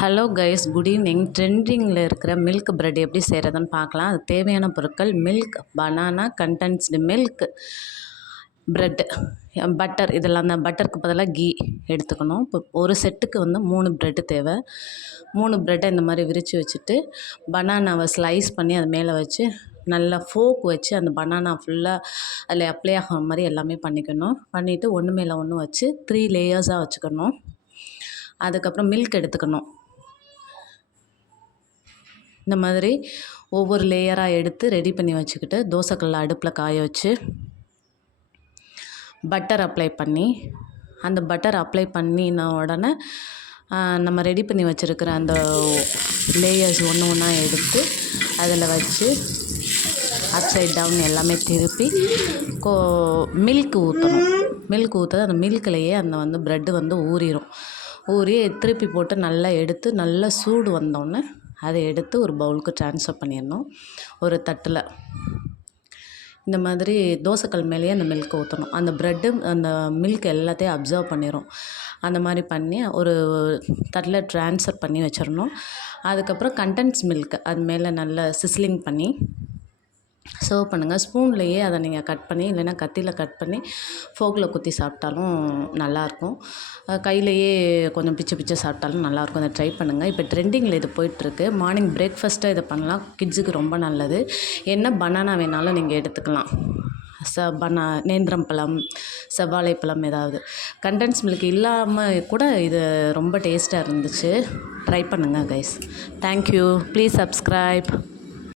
Hello guys, good evening. ட்ரெண்டிங்கில் இருக்கிற milk bread எப்படி செய்கிறதுன்னு பார்க்கலாம். அது தேவையான பொருட்கள்: milk, banana, condensed milk, bread, butter. இதெல்லாம் தான். பட்டருக்கு பதிலாக கீ எடுத்துக்கணும். இப்போ ஒரு செட்டுக்கு வந்து 3 ப்ரெட்டு தேவை. 3 ப்ரெட்டை இந்த மாதிரி விரித்து வச்சுட்டு பனானாவை ஸ்லைஸ் பண்ணி அது மேலே வச்சு நல்லா ஃபோக் வச்சு அந்த பனானா ஃபுல்லாக அதில் அப்ளை ஆகிற மாதிரி எல்லாமே பண்ணிக்கணும். பண்ணிவிட்டு ஒன்று மேலே ஒன்று வச்சு 3 லேயர்ஸாக வச்சுக்கணும். அதுக்கப்புறம் மில்க் எடுத்துக்கணும். இந்த மாதிரி ஒவ்வொரு லேயராக எடுத்து ரெடி பண்ணி வச்சுக்கிட்டு தோசைக்கல்ல அடுப்பில் காய வச்சு பட்டர் அப்ளை பண்ணி, அந்த பட்டர் அப்ளை பண்ணின உடனே நம்ம ரெடி பண்ணி வச்சுருக்கிற அந்த லேயர்ஸ் ஒன்று ஒன்றா எடுத்து அதில் வச்சு அப்சைட் டவுன் எல்லாமே திருப்பி மில்க் ஊற்றணும். மில்க் ஊற்றது அந்த மில்க்லேயே அந்த வந்து ப்ரெட்டு வந்து ஊறி திருப்பி போட்டு நல்லா எடுத்து நல்லா சூடு வந்தோடனே அதை எடுத்து ஒரு பவுலுக்கு ட்ரான்ஸ்ஃபர் பண்ணிடணும். ஒரு தட்டில் இந்த மாதிரி தோசைக்கல் மேலேயே அந்த மில்க் ஊற்றணும். அந்த ப்ரெட்டு அந்த மில்க் எல்லாத்தையும் அப்சர்வ் பண்ணிடும். அந்த மாதிரி பண்ணி ஒரு தட்டில் ட்ரான்ஸ்ஃபர் பண்ணி வச்சிடணும். அதுக்கப்புறம் கண்டென்ஸ் மில்க் அது மேலே நல்லா சிஸ்லிங் பண்ணி சர்வ் பண்ணுங்கள். ஸ்பூன்லேயே அதை நீங்கள் கட் பண்ணி, இல்லைன்னா கத்தியில் கட் பண்ணி ஃபோக்கில் குத்தி சாப்பிட்டாலும் நல்லாயிருக்கும். கையிலையே கொஞ்சம் பிச்சு சாப்பிட்டாலும் நல்லாயிருக்கும். அதை ட்ரை பண்ணுங்கள். இப்போ ட்ரெண்டிங்கில் இது போயிட்டுருக்கு. மார்னிங் பிரேக்ஃபாஸ்ட்டாக இதை பண்ணலாம். கிட்ஸுக்கு ரொம்ப நல்லது. என்ன பனானா வேணாலும் நீங்கள் எடுத்துக்கலாம். நேந்திரம் பழம், செவ்வாழைப்பழம், ஏதாவது. கண்டென்ஸ் மில்க் இல்லாமல் கூட இது ரொம்ப டேஸ்ட்டாக இருந்துச்சு. ட்ரை பண்ணுங்கள் கைஸ். தேங்க்யூ. Please subscribe.